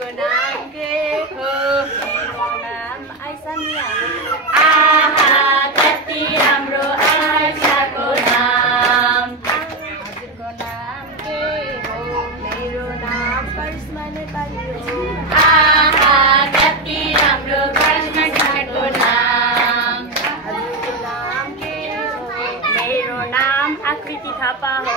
हजुरको नाम के हो? मेरो नाम आइसा मिया हो। आहा कति राम्रो आइसाको नाम। हजुरको नाम के हो? मेरो नाम करिश्मा नेपाली हो। आहा कति राम्रो करिश्मा नेपालीको नाम। हजुरको नाम के हो? मेरो नाम आकृति थापा हो।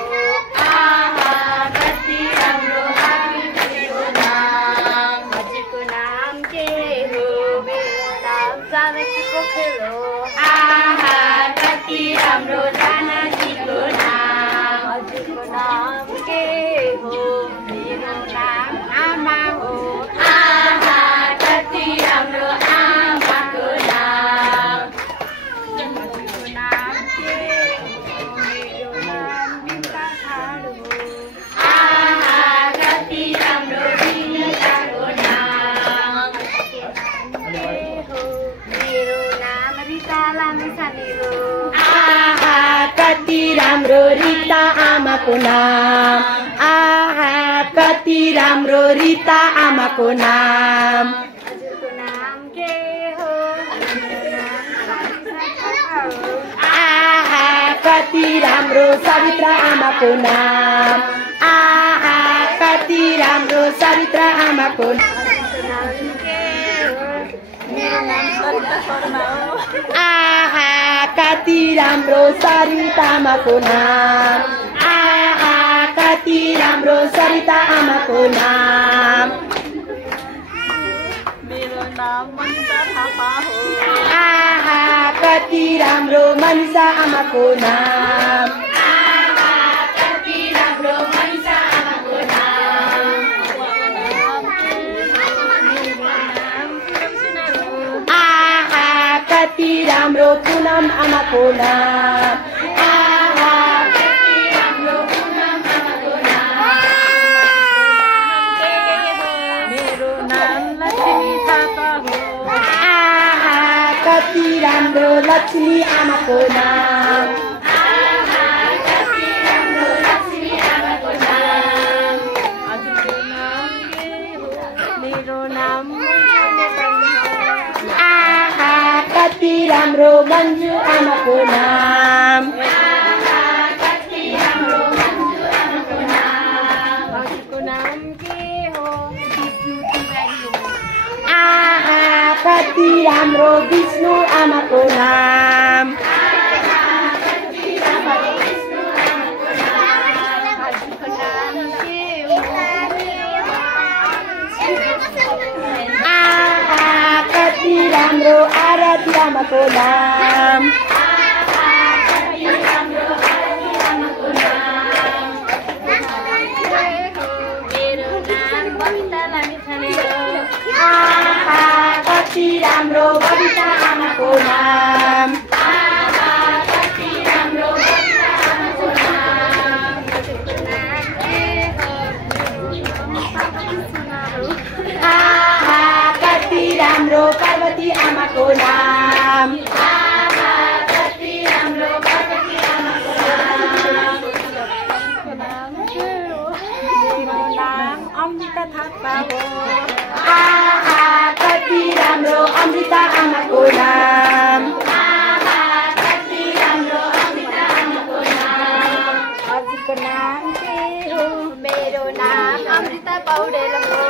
आहा कति राम्रो आकृतिको नाम। हजुरको नाम के हो? मेरो नाम जानकी पोखरेल हो। आहा कति राम्रो जानकीको नाम। हजुरको नाम के हो? मेरो नाम आमा हो। आहा कति राम्रो आमाको नाम। हजुरको नाम के हो? मेरो नाम बिन्ता थारू हो। आहा कति राम्रो बिन्ताको नाम। मेरो नाम रिता लामिछाने हो। आहा कति राम्रो रिता आमाको नाम। आहा कति राम्रो रिता आमाको नाम। हजुरको नाम के हो? मेरो नाम सरिता थापा हो। आहा कति राम्रो सविता आमाको नाम। आहा कति राम्रो सविता आमाको नाम। हजुरको नाम के हो? मेरो नाम सरिता शर्मा हो। आहा कति राम्रो सरिता आमाको नाम। आहा कति राम्रो सरिता आमाको नाम। मेरो नाम मनिषा थापा हो। आहा कति राम्रो मनिषा आमाको नाम। आहा कति राम्रो मनिषा आमाको नाम। आहा कति राम्रो पुनम आमाको नाम। आहा कति राम्रो पुनम आमाको नाम। मेरो नाम लक्ष्मी थापा हो। आहा कति राम्रो लक्ष्मी आमाको नाम। आहा कति राम्रो लक्ष्मी आमाको नाम। हजुरको नाम के हो? मेरो नाम मन्जु नेपाली हो। आहा कति राम्रो मन्जु आमाको नाम। आहा कति राम्रो मन्जु आमाको नाम। हजुरको नाम के हो? विष्णु तिवारी हो। आहा कति राम्रो विष्णु आमाको नाम। हजुरको नाम के हो? आहा कति राम्रो आरती आमाको नाम। मेरो नाम बबिता लामिछाने हो। आहा कति राम्रो बबिता आमाको नाम। आहा कति राम्रो बबिता आमाको नाम। हजुरको नाम के हो? मेरो नाम पार्वती सुना हो। आहा कति राम्रो पार्वती आमाको नाम। आहा कति राम्रो पार्वती आमाको नाम। हजुरको नाम के हो? मेरो नाम अमृता थापा हो। आहा कति राम्रो अमृता आमाको नाम। आहा कति राम्रो अमृता आमाको नाम। हजुरको नाम के हो? मेरो नाम अमृता पौडेल हो।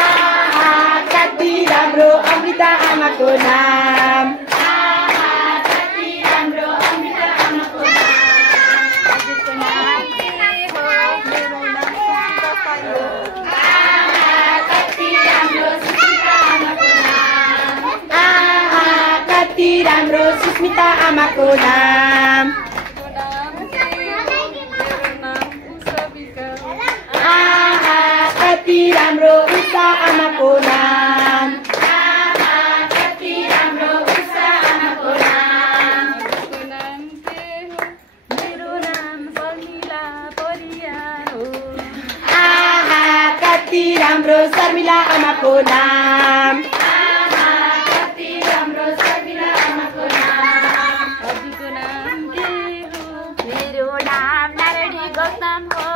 आहा कति राम्रो अमृता आमाको नाम। आहा कति राम्रो अमृता आमाको नाम। हजुरको नाम के हो? मेरो नाम सुनिता साई हो। आहा कति राम्रो सुस्मिता आमाको नाम। आहा कति राम्रो सुस्मिता आमाको नाम। हजुरको नाम के हो? मेरो नाम उषा हो। आहा कति राम्रो उषा आमाको नाम। आहा कति राम्रो उषा आमाको नाम। हजुरको नाम के हो? मेरो नाम शर्मिला परियार हो। आहा कति राम्रो शर्मिला आमाको नाम। आहा कति राम्रो शर्मिला आमाको नाम। हजुरको नाम के हो? मेरो नाम नारायणी गौतम हो।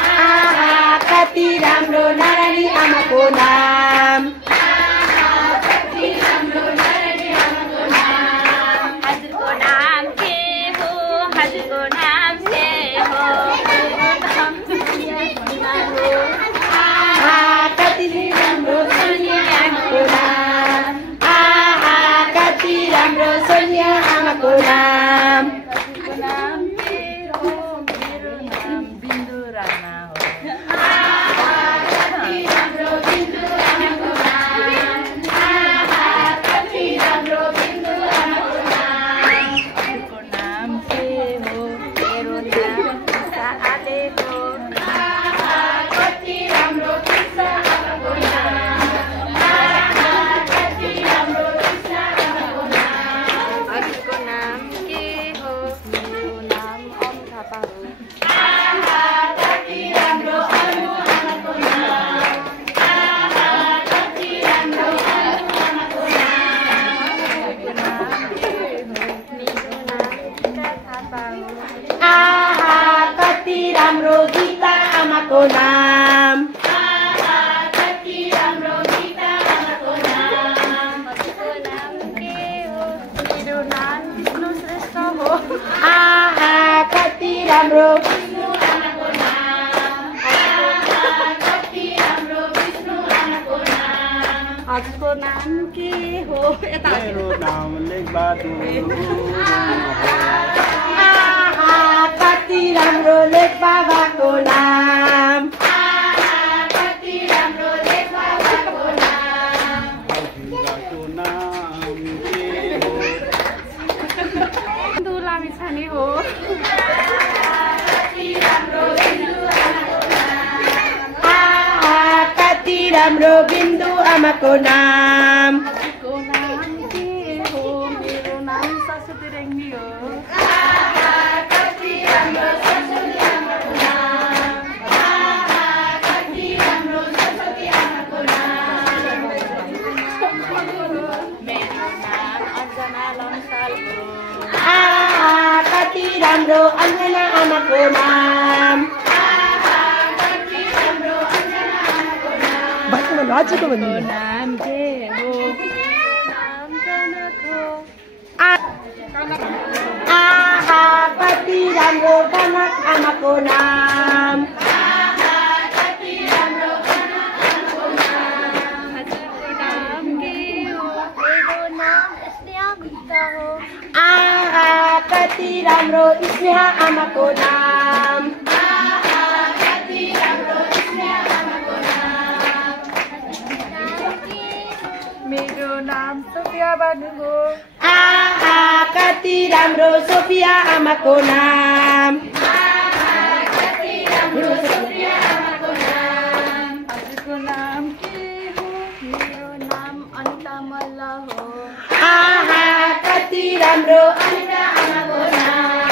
आहा कति कति राम्रो नारायणी आमाको नाम हजुरको नाम के हो हजुरको नाम के हो कति राम्रो सोनियाको नाम कति राम्रो सोनिया आमाको नाम नाम के हो मेरो नाम बिन्दु राणा हो कति राम्रो बिन्दु आमाको नाम कति राम्रो बिन्दु आमाको नाम हजुरको नाम के हो मेरो नाम आले हो कति राम्रो कृष्ण आमाको नाम कति राम्रो कृष्ण आमाको नाम हजुरको नाम के हो मेरो नाम अम थापा हो कति राम्रो अनु आमाको नाम कति राम्रो अनु आमाको नाम हजुरको नाम के हो मेरो नाम गीता थापा हो कति राम्रो गीता आमाको नाम कति राम्रो गीता आमाको नाम हजुरको नाम के हो मेरो नाम विष्णु श्रेष्ठ हो कति राम्रो विष्णु आमाको नाम कति राम्रो विष्णु आमाको नाम हजुरको नाम के हो यता मेरो नाम लेखबहादुर कति राम्रो लेख बाबाको नाम कति राम्रो लेख बाबाको नाम हजुरको नाम के हो बिन्दु लामिछाने हो कति राम्रो बिन्दु आमाको नाम कति राम्रो बिन्दु आमाको नाम हजुरको नाम के हो मेरो नाम सरस्वती रेग्मी हो कति राम्रो सरस्वती आमाको नाम कति राम्रो सरस्वती आमाको नाम मेरो नाम अन्जना लम्साल हो कति राम्रो अञ्जना आमाको नाम कति राम्रो अञ्जना आमाको नाम हजुरको नाम के हो नाम कनक हो कति राम्रो कनक आमाको नाम कति राम्रो कनक आमाको नाम हजुरको नाम के हो मेरो नाम स्नेहा गुप्ता हो कति राम्रो स्नेहा आमाको नाम कति राम्रो स्नेहा आमाको नाम मेरो नाम सोफिया बानु हो कति राम्रो सोफिया आमाको नाम कति राम्रो सोफिया आमाको नाम हजुरको नाम के हो मेरो नाम अनिता मल्ल हो कति राम्रो अनिता आमाको नाम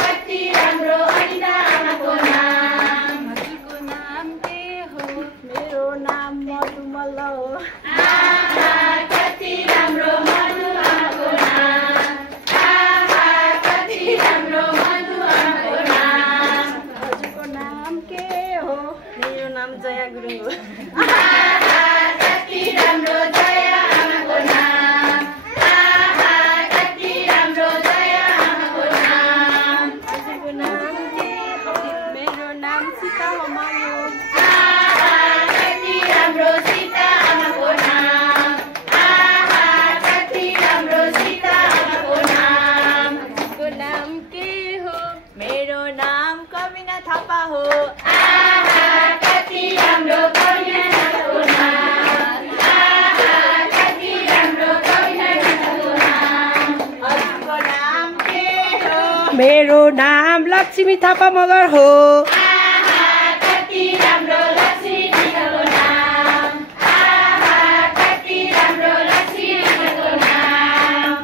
कति राम्रो अनिता आमाको नाम हजुरको नाम के हो मेरो नाम मधु मल्ल हो कति राम्रो मधु आमाको नाम कति राम्रो मधु आमाको नाम हजुरको नाम के हो मेरो नाम जया गुरुङ हो कति राम्रो जया आमाको नाम कति राम्रो जया आमाको नाम हजुरको नाम के हो मेरो नाम सीता हमाल हो कति राम्रो सीता आमाको नाम कति राम्रो सीता आमाको नाम हजुरको नाम के हो मेरो नाम कविना थापा हो कति राम्रो कविना थापाको नाम कति राम्रो कविना थापाको नाम हजुरको नाम के हो मेरो नाम लक्ष्मी थापा मगर हो